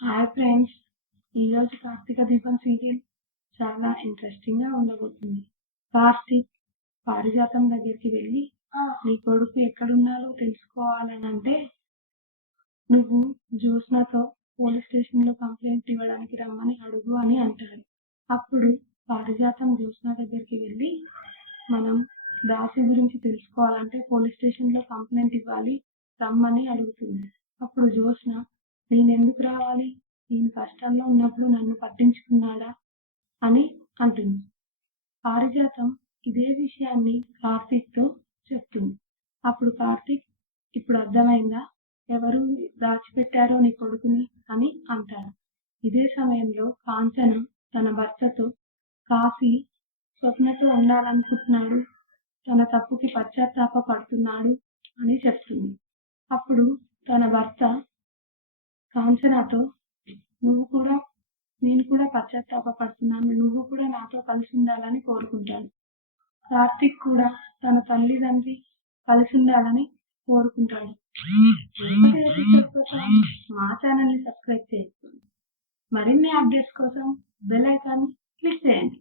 Hi friends, ఈరోజు కార్తీక దీపం serial చాలా ఇంట్రెస్టింగ్గా ఉండబోతుంది. కార్తీక్ పారిజాతం దగ్గరికి వెళ్ళి నీ కొడుకు ఎక్కడున్నాడో తెలుసుకోవాలనంటే నువ్వు జ్యోత్స్నతో పోలీస్ స్టేషన్లో కంప్లైంట్ ఇవ్వడానికి రమ్మని అడుగు అని అంటాడు. అప్పుడు పారిజాతం జ్యోత్స్న దగ్గరికి వెళ్ళి మనం దాసి గురించి తెలుసుకోవాలంటే పోలీస్ స్టేషన్లో కంప్లైంట్ ఇవ్వాలి, రమ్మని అడుగుతుంది. అప్పుడు జ్యోత్స్న, నేనెందుకు రావాలి, నేను కష్టంలో ఉన్నప్పుడు నన్ను పట్టించుకున్నాడా అని అంటుంది. పారిజాతం ఇదే విషయాన్ని కార్తీక్తో చెప్తుంది. అప్పుడు కార్తీక్, ఇప్పుడు అర్థమైందా ఎవరు దాచిపెట్టారో నీ కొడుకుని అని అంటాడు. ఇదే సమయంలో కాంచన తన భర్తతో కాశీ స్వప్నతో ఉండాలనుకుంటున్నాడు, తన తప్పుకి పశ్చాత్తాప పడుతున్నాడు అని చెప్తుంది. అప్పుడు తన భర్త కాంచనతో, నేను కూడా పశ్చాత్తాప పడుతున్నాను, నువ్వు కూడా నాతో కలిసి ఉండాలని కోరుకుంటాను. కార్తీక్ కూడా తన తల్లిదండ్రి కలిసి ఉండాలని కోరుకుంటాడు. మా ఛానల్ని సబ్స్క్రైబ్ చేసుకోండి. మరిన్ని అప్డేట్స్ కోసం బెల్ ఐకాన్ని క్లిక్ చేయండి.